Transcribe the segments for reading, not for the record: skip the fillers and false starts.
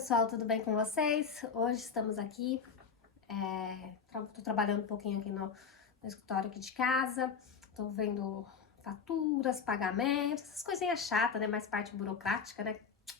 pessoal, tudo bem com vocês? Hoje estamos aqui, tô trabalhando um pouquinho aqui no escritório aqui de casa, tô vendo faturas, pagamentos, essas coisinhas chatas, né? Mais parte burocrática, né?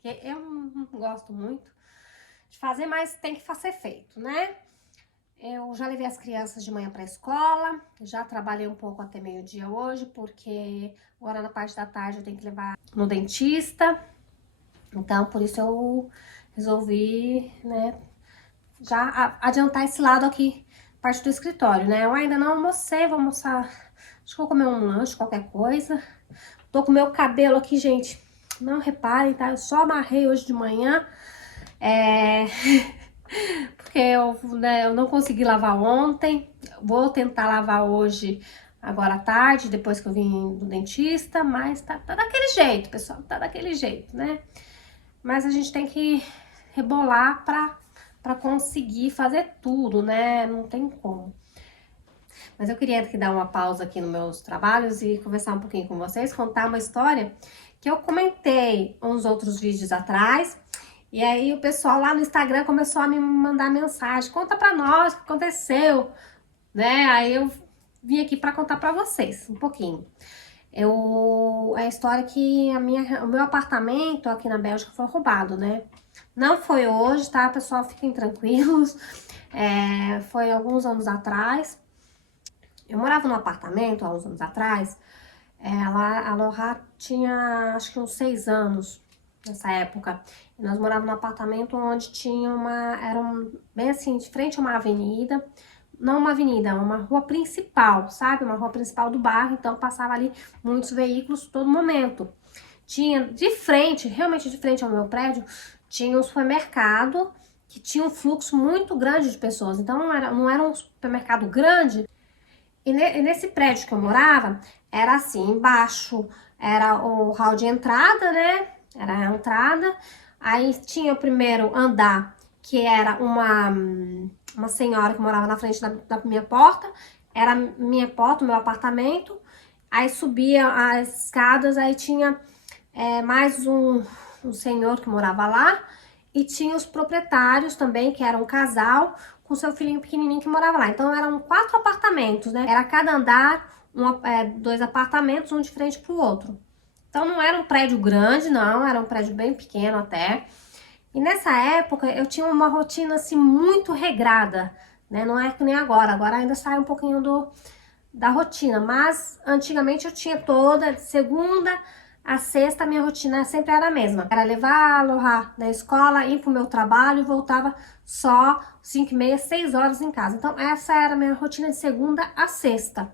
Que eu não gosto muito de fazer, mas tem que ser feito, né? Eu já levei as crianças de manhã para a escola, já trabalhei um pouco até meio-dia hoje, porque agora na parte da tarde eu tenho que levar no dentista. Então, por isso eu resolvi, né, já adiantar esse lado aqui, parte do escritório, né? Eu ainda não almocei, vou almoçar, acho que vou comer um lanche, qualquer coisa. Tô com meu cabelo aqui, gente, não reparem, tá? Eu só amarrei hoje de manhã, porque eu não consegui lavar ontem. Vou tentar lavar hoje, agora à tarde, depois que eu vim do dentista, mas tá daquele jeito, pessoal, tá daquele jeito, né? Mas a gente tem que rebolar pra conseguir fazer tudo, né? Não tem como. Mas eu queria aqui dar uma pausa aqui nos meus trabalhos e conversar um pouquinho com vocês, contar uma história que eu comentei uns outros vídeos atrás. E aí o pessoal lá no Instagram começou a me mandar mensagem, conta pra nós o que aconteceu, né? Aí eu vim aqui pra contar pra vocês um pouquinho. É a história que o meu apartamento aqui na Bélgica foi roubado, né? Não foi hoje, tá, pessoal? Fiquem tranquilos. Foi alguns anos atrás. Eu morava num apartamento há uns anos atrás. A Lohá tinha, acho que uns 6 anos nessa época. E nós morávamos num apartamento onde tinha bem assim, de frente a uma avenida. Não uma avenida, uma rua principal, sabe? Uma rua principal do bairro, então passava ali muitos veículos todo momento. Tinha de frente, realmente de frente ao meu prédio, tinha um supermercado que tinha um fluxo muito grande de pessoas. Então não era um supermercado grande. E nesse prédio que eu morava, era assim, embaixo era o hall de entrada, né? Era a entrada. Aí tinha o primeiro andar, que era uma senhora que morava na frente da minha porta. Era minha porta, meu apartamento. Aí subia as escadas, aí tinha mais um senhor que morava lá. E tinha os proprietários também, que era um casal, com seu filhinho pequenininho que morava lá. Então eram 4 apartamentos, né? Era cada andar, 2 apartamentos, um de frente pro outro. Então não era um prédio grande, não, era um prédio bem pequeno até. E nessa época eu tinha uma rotina assim muito regrada, né? Não é que nem agora ainda sai um pouquinho da rotina, mas antigamente eu tinha toda, de segunda a sexta, a minha rotina sempre era a mesma. Era levar a Lohá na escola, ir pro meu trabalho e voltava só 5h30, 6 horas em casa. Então essa era a minha rotina de segunda a sexta.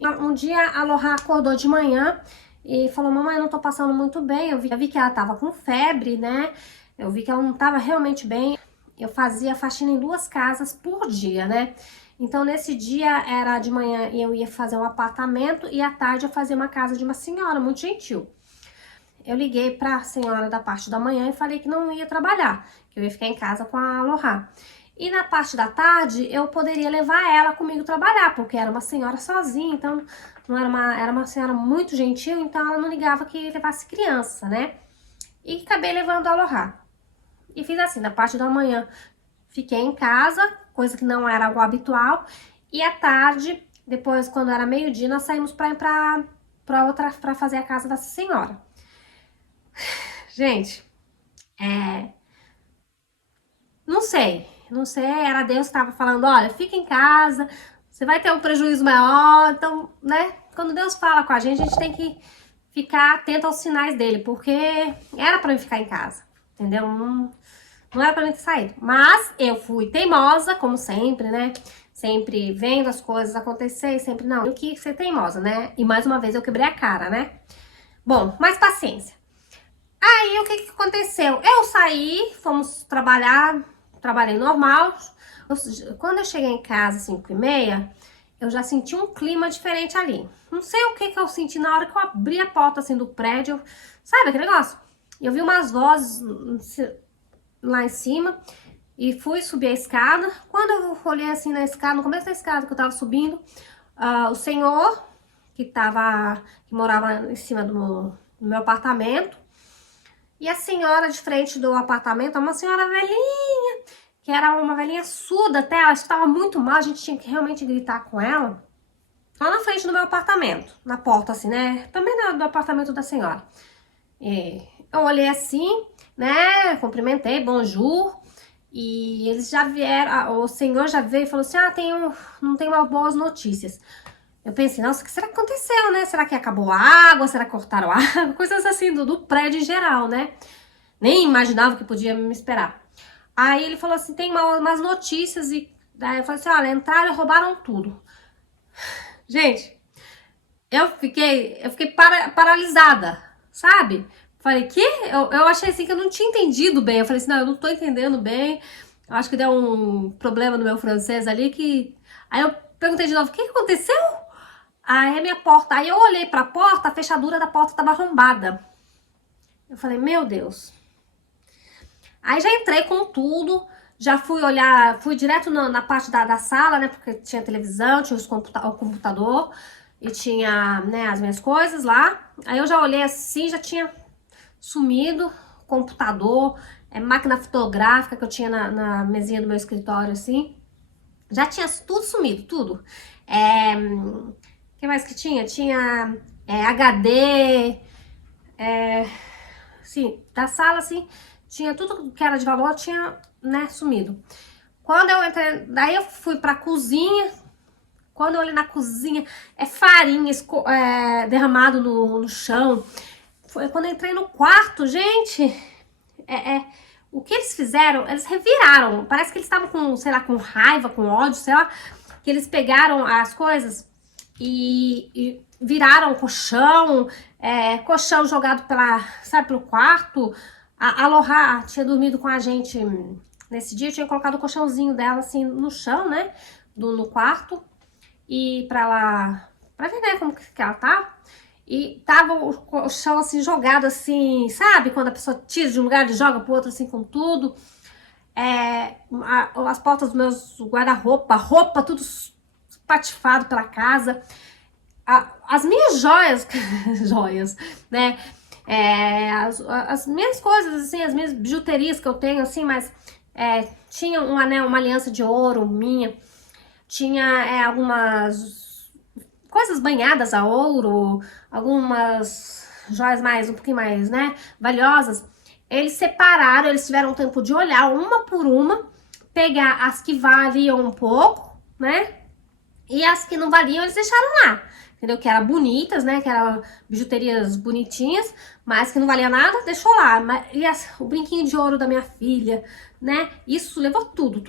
Um dia a Lohá acordou de manhã e falou: mamãe, não tô passando muito bem. Eu vi que ela tava com febre, né? Eu vi que ela não tava realmente bem. Eu fazia faxina em 2 casas por dia, né? Então nesse dia era de manhã eu ia fazer um apartamento e à tarde eu fazia uma casa de uma senhora muito gentil. Eu liguei pra senhora da parte da manhã e falei que não ia trabalhar, que eu ia ficar em casa com a Lohá. E na parte da tarde eu poderia levar ela comigo trabalhar, porque era uma senhora sozinha, então não era uma senhora muito gentil, então ela não ligava que levasse criança, né? E acabei levando a Lohá. E fiz assim, na parte da manhã fiquei em casa, coisa que não era algo habitual, e à tarde, depois quando era meio-dia, nós saímos pra ir pra fazer a casa dessa senhora. Gente, não sei, era Deus que estava falando: olha, fica em casa, você vai ter um prejuízo maior, então, né? Quando Deus fala com a gente tem que ficar atento aos sinais dele, porque era pra eu ficar em casa, entendeu? Não era pra mim ter saído. Mas eu fui teimosa, como sempre, né? Sempre vendo as coisas acontecer e sempre, não, eu que ser teimosa, né? E mais uma vez eu quebrei a cara, né? Bom, mais paciência. Aí o que aconteceu? Eu saí, fomos trabalhar, trabalhei normal. Quando eu cheguei em casa, 5h30, eu já senti um clima diferente ali. Não sei o que eu senti na hora que eu abri a porta assim do prédio. Sabe aquele negócio? Eu vi umas vozes lá em cima e fui subir a escada. Quando eu olhei assim na escada, no começo da escada que eu tava subindo, o senhor que morava em cima do meu apartamento, E a senhora de frente do apartamento é uma senhora velhinha, que era uma velhinha surda até, ela estava muito mal, a gente tinha que realmente gritar com ela. Lá na frente do meu apartamento, na porta assim, né? Também do apartamento da senhora. E eu olhei assim, né? Cumprimentei, bonjour. E eles já vieram, o senhor já veio e falou assim: ah, não tenho boas notícias. Eu pensei, nossa, o que será que aconteceu, né? Será que acabou a água? Será que cortaram a água? Coisas assim do prédio em geral, né? Nem imaginava que podia me esperar. Aí ele falou assim: tem umas notícias. E daí eu falei assim: olha, entraram e roubaram tudo. Gente, eu fiquei paralisada, sabe? Falei, que? Eu achei assim que eu não tinha entendido bem. Eu falei assim, não, eu não tô entendendo bem. Eu acho que deu um problema no meu francês ali que... Aí eu perguntei de novo, o que aconteceu? Aí a minha porta... Aí eu olhei pra porta, a fechadura da porta tava arrombada. Eu falei, meu Deus. Aí já entrei com tudo, já fui olhar, fui direto na parte da sala, né? Porque tinha televisão, tinha o computador e tinha, né, as minhas coisas lá. Aí eu já olhei assim, já tinha sumido, computador, máquina fotográfica que eu tinha na mesinha do meu escritório, assim. Já tinha tudo sumido, tudo. O que mais que tinha? Tinha HD, sim, da sala, assim, tinha tudo que era de valor, tinha, né, sumido. Quando eu entrei, daí eu fui pra cozinha, quando eu olhei na cozinha, farinha derramado no chão. Foi quando eu entrei no quarto, gente, o que eles fizeram, eles reviraram. Parece que eles estavam com, sei lá, com raiva, com ódio, sei lá, que eles pegaram as coisas e viraram o colchão, colchão jogado pelo quarto. A Aloha tinha dormido com a gente nesse dia, eu tinha colocado o colchãozinho dela assim no chão, né, no quarto, e pra ver, né, como que ela tá. E tava o chão assim jogado assim, sabe? Quando a pessoa tira de um lugar e joga pro outro assim com tudo. As portas dos meus guarda-roupa, roupa tudo espatifado pela casa. As minhas joias, joias, né? As minhas coisas, assim, as minhas bijuterias que eu tenho, assim, mas tinha um anel, uma aliança de ouro minha, tinha algumas coisas banhadas a ouro, algumas joias um pouquinho mais, né, valiosas. Eles separaram, eles tiveram tempo de olhar uma por uma, pegar as que valiam um pouco, né, e as que não valiam eles deixaram lá, entendeu? Que eram bonitas, né, que eram bijuterias bonitinhas, mas que não valia nada, deixou lá. E o brinquinho de ouro da minha filha, né, isso levou tudo,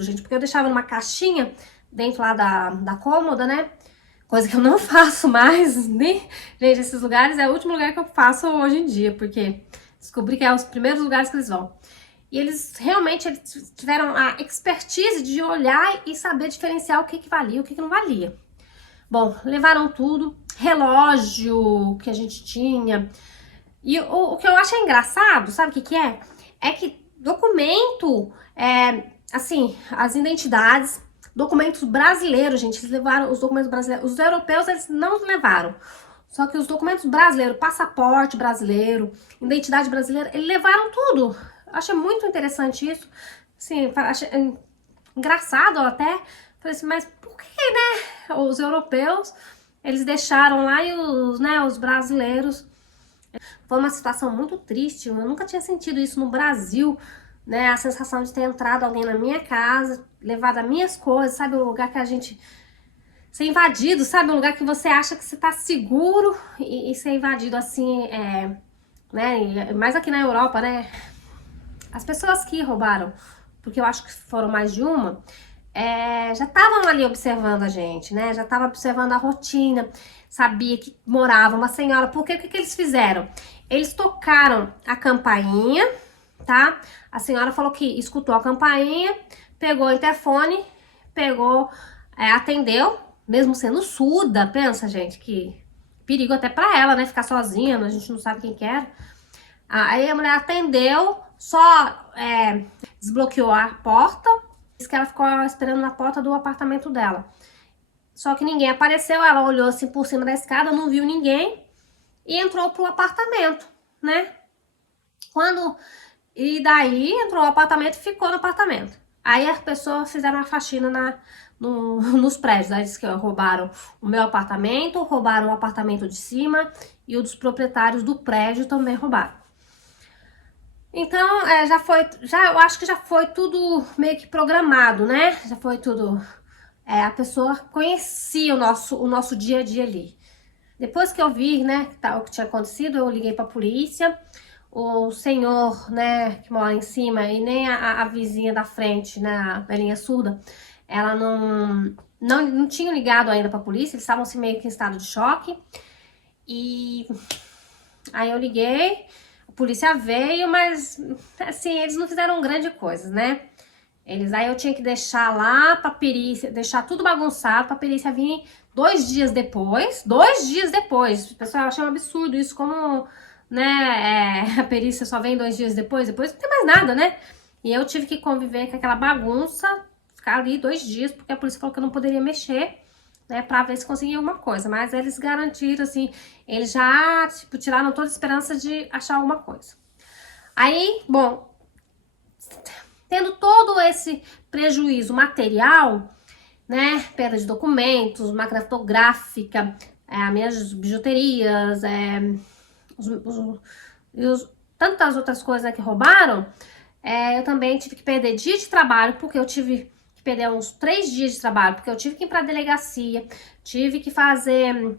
gente, porque eu deixava numa caixinha dentro lá da cômoda, né, coisa que eu não faço mais, né? Gente, esses lugares é o último lugar que eu faço hoje em dia, porque descobri que é os primeiros lugares que eles vão. E eles realmente tiveram a expertise de olhar e saber diferenciar o que valia e o que não valia. Bom, levaram tudo, relógio que a gente tinha. E o que eu acho engraçado, sabe o que é? É que documento, assim, as identidades, documentos brasileiros, gente, eles levaram os documentos brasileiros. Os europeus, eles não levaram. Só que os documentos brasileiros, passaporte brasileiro, identidade brasileira, eles levaram tudo. Eu achei muito interessante isso. Assim, achei engraçado até. Falei assim, mas por que, né? Os europeus, eles deixaram lá e os brasileiros. Foi uma situação muito triste. Eu nunca tinha sentido isso no Brasil, né? A sensação de ter entrado alguém na minha casa, levado as minhas coisas, sabe? O lugar que a gente... ser invadido, sabe? Um lugar que você acha que você tá seguro e ser invadido assim, né? E mais aqui na Europa, né? As pessoas que roubaram, porque eu acho que foram mais de uma, já estavam ali observando a gente, né? Já estavam observando a rotina, sabia que morava uma senhora. Porque o que eles fizeram? Eles tocaram a campainha, tá? A senhora falou que escutou a campainha, pegou o interfone, atendeu, mesmo sendo surda. Pensa, gente, que perigo até pra ela, né? Ficar sozinha, a gente não sabe quem que era. Aí a mulher atendeu, só desbloqueou a porta, disse que ela ficou esperando na porta do apartamento dela. Só que ninguém apareceu, ela olhou assim por cima da escada, não viu ninguém e entrou pro apartamento, né? E daí entrou o apartamento e ficou no apartamento. Aí as pessoas fizeram uma faxina nos prédios. Aí disse que roubaram o meu apartamento, roubaram o apartamento de cima e o dos proprietários do prédio também roubaram. Então, eu acho que já foi tudo meio que programado, né? Já foi tudo. A pessoa conhecia o nosso dia a dia ali. Depois que eu vi, né, o que tinha acontecido, eu liguei pra polícia. O senhor, né, que mora em cima e nem a vizinha da frente, né, a velhinha surda, ela não tinha ligado ainda pra polícia, eles estavam assim meio que em estado de choque. E aí eu liguei, a polícia veio, mas assim, eles não fizeram grande coisa, né? Aí eu tinha que deixar lá pra perícia, deixar tudo bagunçado pra perícia vir 2 dias depois. 2 dias depois. O pessoal acha um absurdo isso, como, né, a perícia só vem 2 dias depois não tem mais nada, né? E eu tive que conviver com aquela bagunça, ficar ali 2 dias, porque a polícia falou que eu não poderia mexer, né, pra ver se conseguia alguma coisa. Mas eles garantiram, assim, eles já, tipo, tiraram toda a esperança de achar alguma coisa. Aí, bom, tendo todo esse prejuízo material, né, perda de documentos, máquina fotográfica, as minhas bijuterias, tantas outras coisas, né, que roubaram, eu também tive que perder dia de trabalho, porque eu tive que perder uns 3 dias de trabalho, porque eu tive que ir pra delegacia, tive que fazer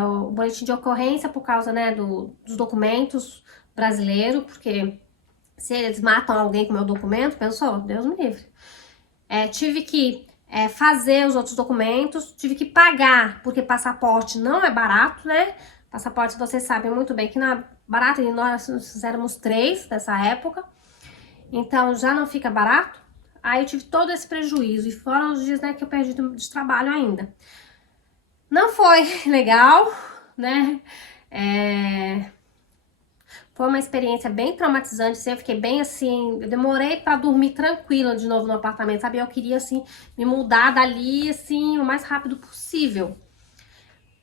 o boletim de ocorrência por causa, né, dos documentos brasileiros, porque se eles matam alguém com meu documento, pensou, Deus me livre. Tive que fazer os outros documentos, tive que pagar, porque passaporte não é barato, né? Passaporte, vocês sabem muito bem que não é barato, e nós éramos 3 nessa época, então já não fica barato. Aí eu tive todo esse prejuízo, e foram os dias, né, que eu perdi de trabalho ainda. Não foi legal, né? Foi uma experiência bem traumatizante, assim, eu fiquei bem assim, eu demorei pra dormir tranquila de novo no apartamento, sabe? Eu queria, assim, me mudar dali, assim, o mais rápido possível.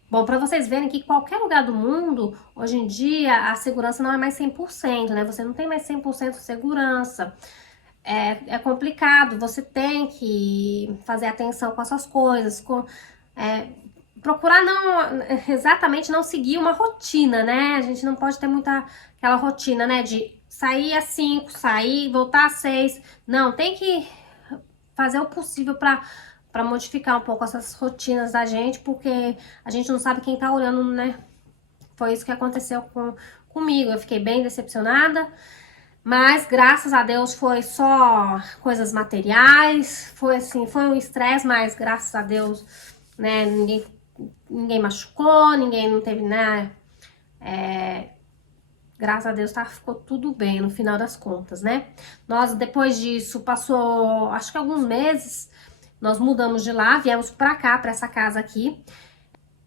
Bom, pra vocês verem que qualquer lugar do mundo, hoje em dia, a segurança não é mais 100%, né? Você não tem mais 100% de segurança. É complicado, você tem que fazer atenção com essas coisas, procurar não exatamente não seguir uma rotina, né? A gente não pode ter muita aquela rotina, né? De sair às 5, sair, voltar às 6. Não, tem que fazer o possível para modificar um pouco essas rotinas da gente, porque a gente não sabe quem tá olhando, né? Foi isso que aconteceu comigo. Eu fiquei bem decepcionada. Mas, graças a Deus, foi só coisas materiais. Foi assim, foi um estresse, mas graças a Deus, né, ninguém machucou, ninguém não teve, né, graças a Deus, ficou tudo bem no final das contas, né. Nós, depois disso, passou, acho que alguns meses, nós mudamos de lá, viemos pra cá, pra essa casa aqui.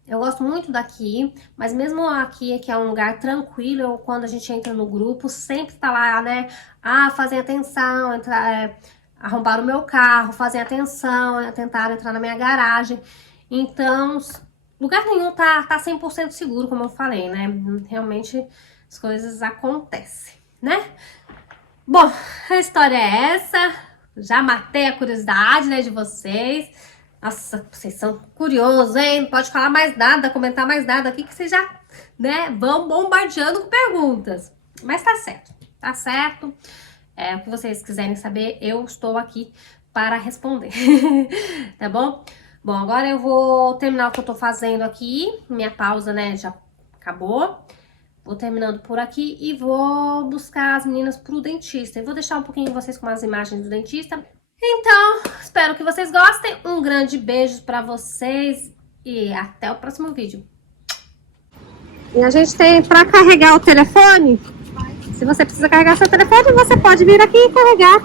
Eu gosto muito daqui, mas mesmo aqui, que é um lugar tranquilo, quando a gente entra no grupo, sempre tá lá, né? Fazem atenção, arrombaram o meu carro, fazem atenção, tentaram entrar na minha garagem. Então, lugar nenhum tá 100% seguro, como eu falei, né? Realmente as coisas acontecem, né? Bom, a história é essa. Já matei a curiosidade, né, de vocês. Nossa, vocês são curiosos, hein? Não pode falar mais nada, comentar mais nada aqui, que vocês já, né, vão bombardeando com perguntas. Mas tá certo, tá certo. O que vocês quiserem saber, eu estou aqui para responder, tá bom? Bom, agora eu vou terminar o que eu tô fazendo aqui. Minha pausa, né, já acabou. Vou terminando por aqui e vou buscar as meninas pro dentista. Eu vou deixar um pouquinho vocês com as imagens do dentista. Então, espero que vocês gostem. Um grande beijo pra vocês e até o próximo vídeo. E a gente tem pra carregar o telefone. Se você precisa carregar seu telefone, você pode vir aqui e carregar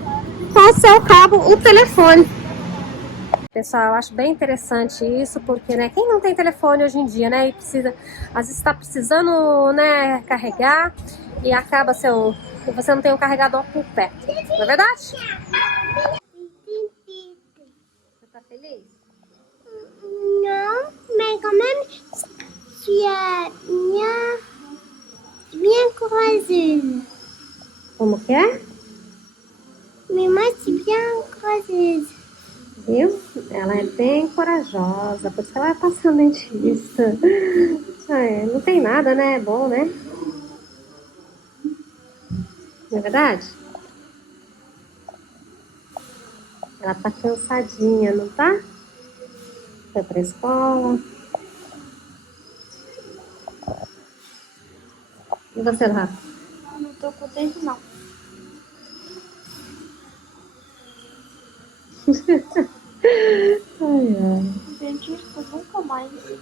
com o seu cabo o telefone. Pessoal, eu acho bem interessante isso, porque, né, quem não tem telefone hoje em dia, né, e precisa, às vezes está precisando, né, carregar e acaba você não tem um carregador por perto, não é verdade? Você tá feliz? Non, mais quand même, tu as bien courageuse. Como que é? Me mostre bien às vezes. Viu? Ela é bem corajosa, por isso que ela vai passar no dentista. É, não tem nada, né? É bom, né? Não é verdade? Ela tá cansadinha, não tá? Foi pra escola. E você, Rafa? Não tô com dente, não. Ai, Dentista nunca mais. ai.